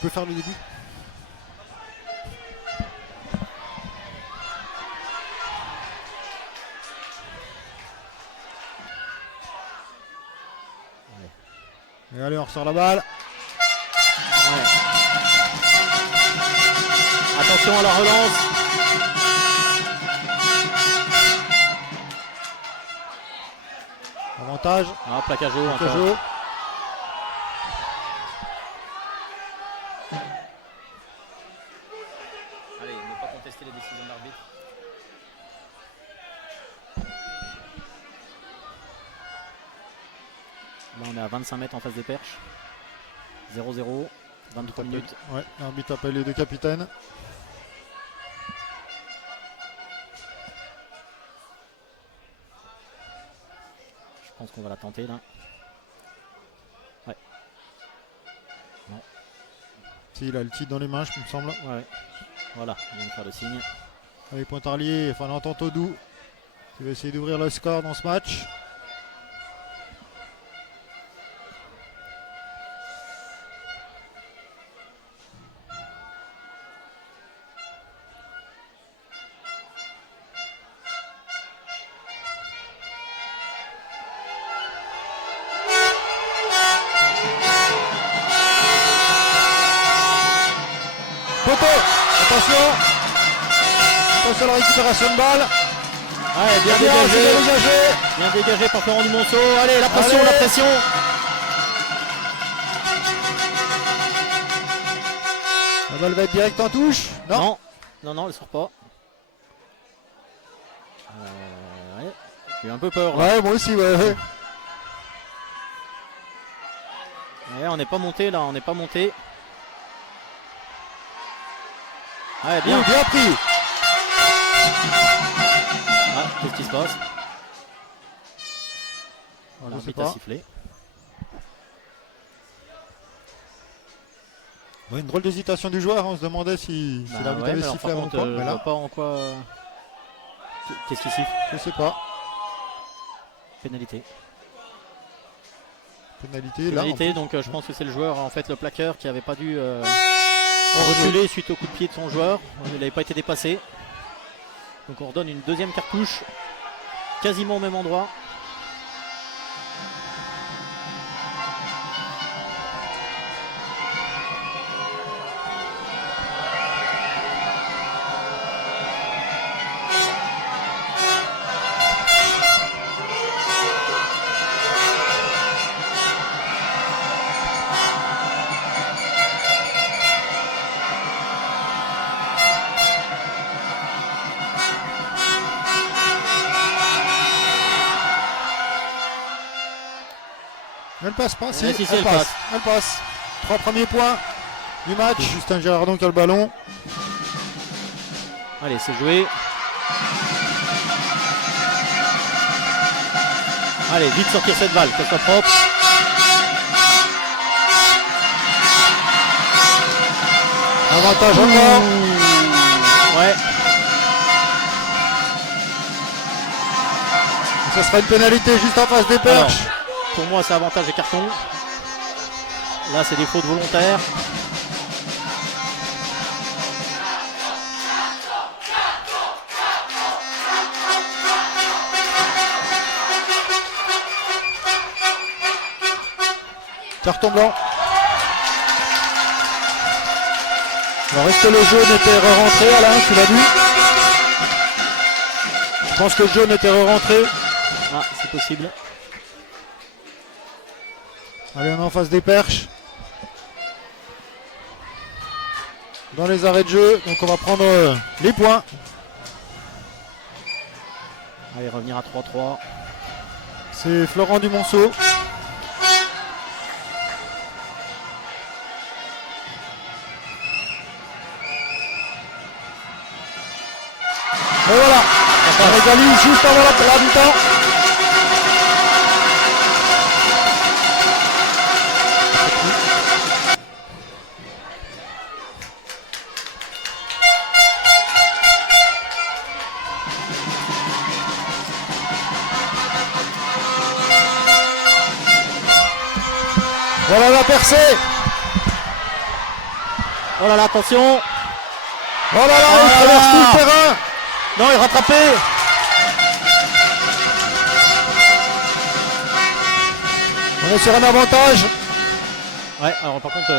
peux faire le début. Et allez, on ressort la balle. Ouais. Attention à la relance. Avantage. Ah, plaquage haut encore. Plaquage haut. Allez, ne pas contester les décisions de l'arbitre. Là, on est à 25 mètres en face des perches. 0-0, 23 minutes. Ouais, l'arbitre appelle les deux capitaines. Je pense qu'on va la tenter là. Ouais. Non. Si, il a le titre dans les mains, il me semble. Ouais. Voilà, il vient de faire le signe. Allez, Pontarlier, enfin Todou, qui va essayer d'ouvrir le score dans ce match. Attention à la récupération de balle. Ouais, bien dégagé. Bien dégagé par Florent Dumonceau. Allez, la pression, Allez. la pression. La balle va être direct en touche. Non. Non, elle sort pas. Ouais. J'ai eu un peu peur là. Ouais, moi aussi, ouais. Ouais, on n'est pas monté là, on n'est pas monté. Ouais, bien. Bien pris. Ah, qu'est-ce qui se passe? Voilà, Je sais l'arbitre a pas. sifflé. Ouais, une drôle d'hésitation du joueur, on se demandait si l'arbitre Ouais, avait mais alors, sifflé par avant contre, quoi. je Mais là, vois pas en quoi. Qu'est-ce qui siffle? je sais pas. Pénalité. Pénalité, là. Pénalité, donc je pense que c'est le joueur, en fait, le plaqueur qui avait pas dû reculer suite au coup de pied de son joueur. Il n'avait pas été dépassé. Donc on redonne une deuxième cartouche, quasiment au même endroit. Elle passe pas, si, Ouais, si, elle passe. Elle passe. 3 premiers points du match. Justin Girardon qui a le ballon. Allez, c'est joué. Allez, vite sortir cette balle, qu'elle soit propre. Avantage encore. Ouais, Ça sera une pénalité juste en face des perches. pour moi c'est avantage et carton. Là c'est des fautes volontaires. Carton blanc. Alors est-ce que le jaune était re-rentré, Alain, tu l'as vu? Je pense que le jaune était re-rentré. Ah, c'est possible. Allez, on est en face des perches. Dans les arrêts de jeu, donc on va prendre les points. Allez, revenir à 3-3. C'est Florent Dumonceau. Et voilà, on égalise juste avant la mi-temps. Voilà la percée. Oh là là, attention. Oh là là, Oh il là traverse là. tout le terrain. Non, il est rattrapé. On est sur un avantage. Ouais, alors par contre,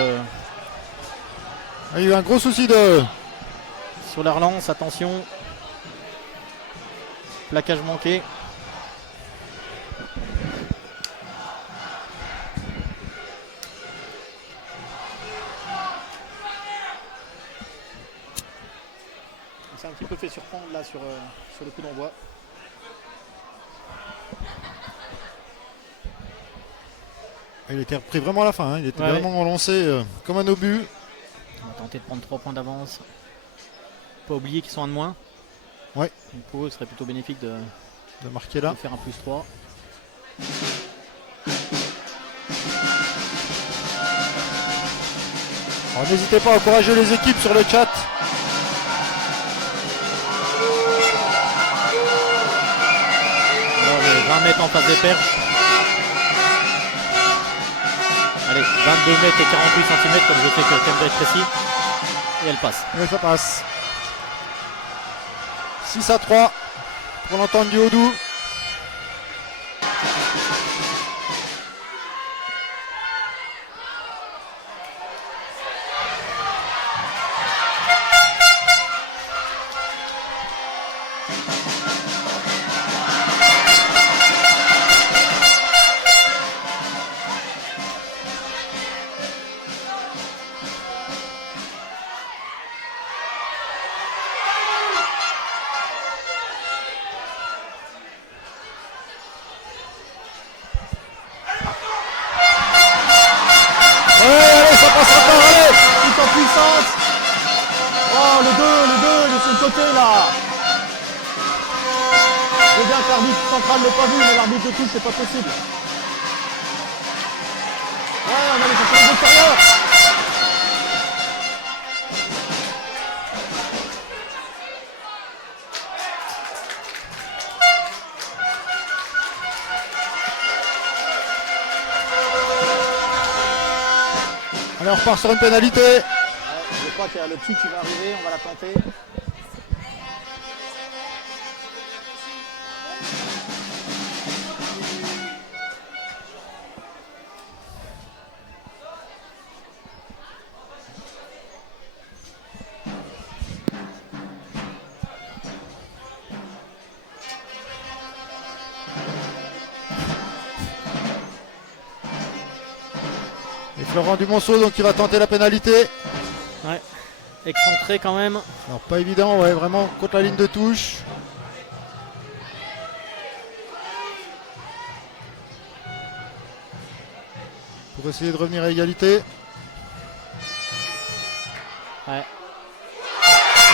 Il y a eu un gros souci de... sur la relance, attention. Plaquage manqué. Il s'est un petit peu fait surprendre là sur le coup d'envoi. Il était repris vraiment à la fin, hein. Il était Ouais. vraiment lancé comme un obus. On va tenter de prendre 3 points d'avance. Pas oublier qu'ils sont un de moins. Ouais. Donc pour eux, ce serait plutôt bénéfique de De marquer là. faire un +3. Alors, n'hésitez pas à encourager les équipes sur le chat. Alors, les 20 mètres en face des perches. Allez, 22 mètres et 48 cm, comme je sais que Kendra est précis. Et elle passe. Et ça passe. 6-3 pour l'entente du Haut-Doubs. Allez, ça passe encore, allez. Tout en puissance. Oh, le 2, il est sur le côté là. C'est bien que l'arbitre central ne l'ait pas vu, mais l'arbitre de touche, c'est pas possible. Ouais, on allait chercher les extérieurs. Allez, on repart sur une pénalité. Je crois qu'il y a le dessus qui va arriver, on va la tenter. Et Florent Dumonceau donc qui va tenter la pénalité. Ouais, excentré quand même. Alors pas évident, ouais, vraiment contre la ligne de touche. Pour essayer de revenir à égalité. Ouais.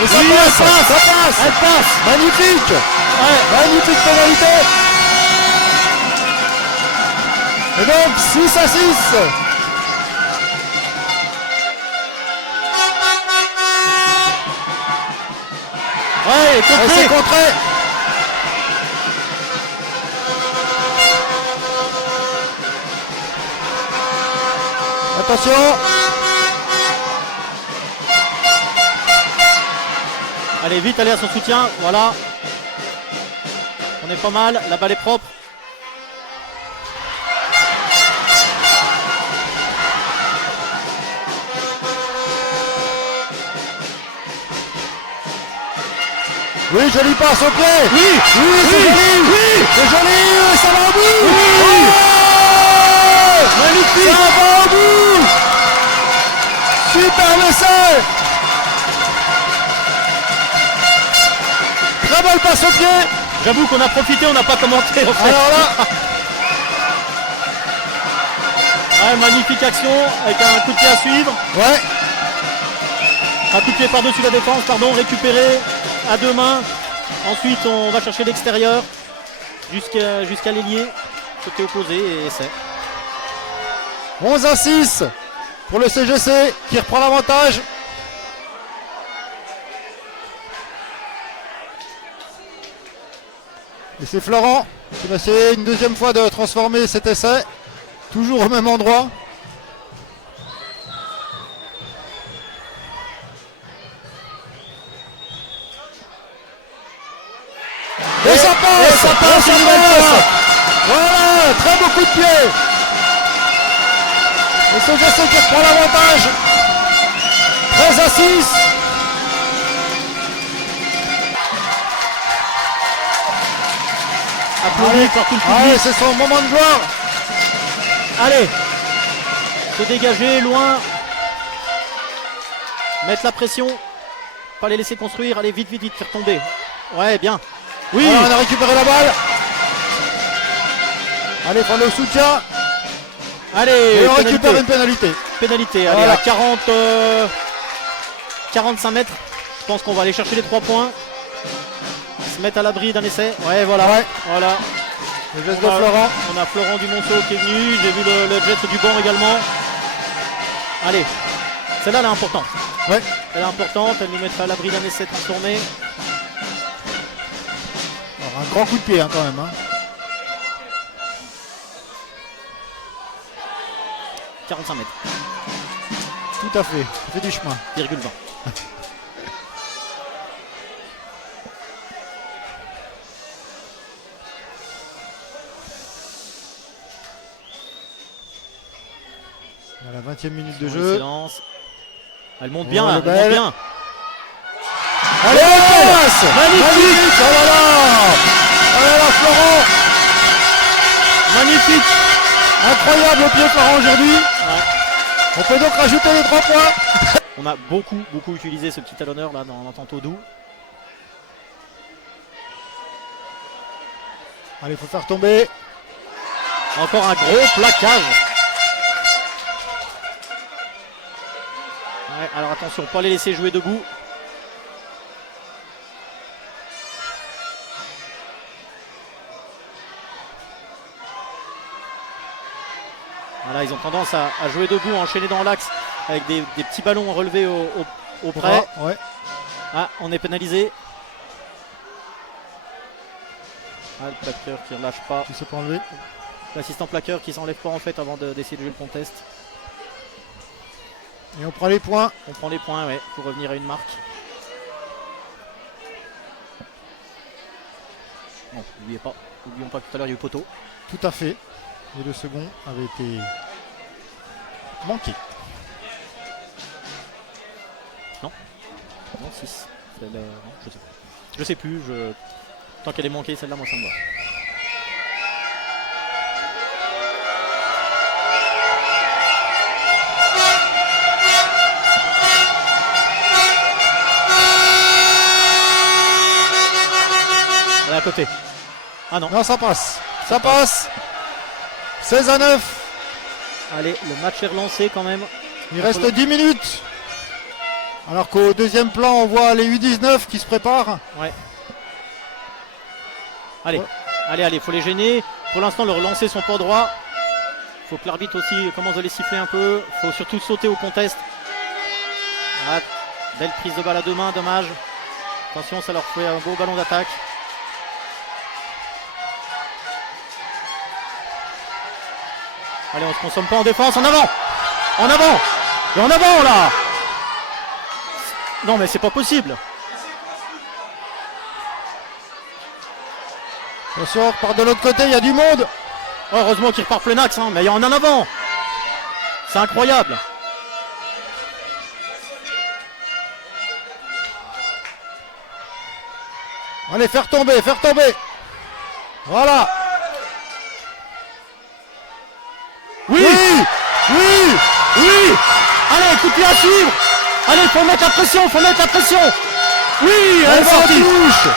Et ça Oui, passe, elle passe. ça passe. Elle passe. Magnifique. Ouais. Magnifique pénalité. Et donc 6-6. Ouais, Et contré. c'est contré. Attention. Allez, vite, allez à son soutien. Voilà. On est pas mal. La balle est propre. Oui, joli passe au pied. Oui, Oui, c'est joli. oui. C'est joli. Ça va au bout. Oui. Oh, Magnifique. ça va au bout. Super essai. Très belle passe au pied. J'avoue qu'on a profité, on n'a pas commenté en fait. Alors là, Ouais, magnifique action avec un coup de pied à suivre. ouais. Un coup de pied par-dessus la défense, pardon, récupéré à deux mains. Ensuite, on va chercher l'extérieur jusqu'à l'ailier. Côté opposé et essai. 11-6 pour le CGC qui reprend l'avantage. Et c'est Florent qui va essayer une deuxième fois de transformer cet essai. Toujours au même endroit. ça passe. Voilà, très beau coup de pied. Et CGC qui reprend l'avantage. 13-6. Applaudi par tout le public. Allez, c'est son moment de gloire. Allez, se dégager, loin. Mettre la pression. Pas les laisser construire. Allez, vite, vite, vite, faire tomber. Ouais, bien. Oui, Alors, on a récupéré la balle. Allez, prendre le soutien. allez. Et on pénalité. récupère une pénalité. Pénalité, allez, Voilà. à 45 mètres. Je pense qu'on va aller chercher les 3 points. Se mettre à l'abri d'un essai. Ouais, voilà. Ouais. Voilà. Le geste de Florent. On a Florent Dumonceau qui est venu. J'ai vu le jet du banc également. Allez, celle-là, elle est importante. Ouais. Elle est importante. Elle nous mettra à l'abri d'un essai transformé. Alors, un grand coup de pied hein, quand même. Hein. 45 mètres. Tout à fait. Ça fait du chemin. Virgule 20. À la 20e minute de On jeu. s'élance. Elle monte Oh, bien, elle est elle monte belle. bien. Allez, passe. Magnifique. Oh là là. Oh là là, Florent. Magnifique. Incroyable au pied Florent aujourd'hui. Ouais. On peut donc rajouter les 3 points. On a beaucoup utilisé ce petit talonneur là dans tantôt doux. Allez, il faut faire tomber. Encore un gros plaquage. Ouais, alors attention, pas les laisser jouer debout. Voilà, ils ont tendance à jouer debout, à enchaîner dans l'axe avec des petits ballons relevés au près. Ouais. Ah, on est pénalisé. Ah, le plaqueur qui ne relâche pas. Qui s'est pas enlevé. L'assistant plaqueur qui s'enlève pas en fait avant d'essayer de jouer le contest. Et on prend les points. On prend les points, ouais, pour revenir à une marque. Bon, n'oublions pas que tout à l'heure il y a eu poteau. Tout à fait. Et le second avait été manqué. Non, 6. Non, je sais pas. Je sais plus, tant qu'elle est manquée, celle-là, moi ça me va. Elle est à côté. Ah non. Non, ça passe. Ça passe. 16-9. Allez, le match est relancé quand même. Il reste 10 minutes. Alors qu'au deuxième plan, on voit les U19 qui se préparent. Ouais. Allez, Ouais. allez, faut les gêner. Pour l'instant, le relancer sont pas droits. Faut que l'arbitre aussi commence à les siffler un peu. Faut surtout sauter au contest. Ah, belle prise de balle à deux mains, dommage. Attention, ça leur fait un beau ballon d'attaque. Allez, on se consomme pas en défense. En avant. En avant. Et en avant là. Non mais c'est pas possible. Attention, on repart de l'autre côté, il y a du monde. Oh, heureusement qu'il repart plein axe, hein, mais il y en a en avant. C'est incroyable. Allez, faire tomber, faire tomber. Voilà. Oui, Oui. oui. Allez, coup de pied à suivre. Allez, faut mettre la pression, faut mettre la pression. Oui, elle Elle est va en sortie. touche.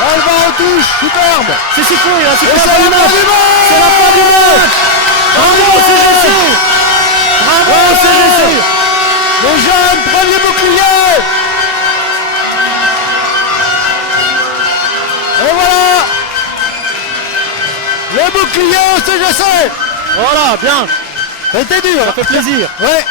Elle va en touche. Superbe. C'est sifflé, là, c'est Et la c'est fin du la fin match. du match. C'est la fin du match. Bravo CGC. Bravo CGC. Le jeune premier bouclier. Et voilà. Le bouclier au CGC. Voilà, bien. C'était dur. Ça fait plaisir. Ouais.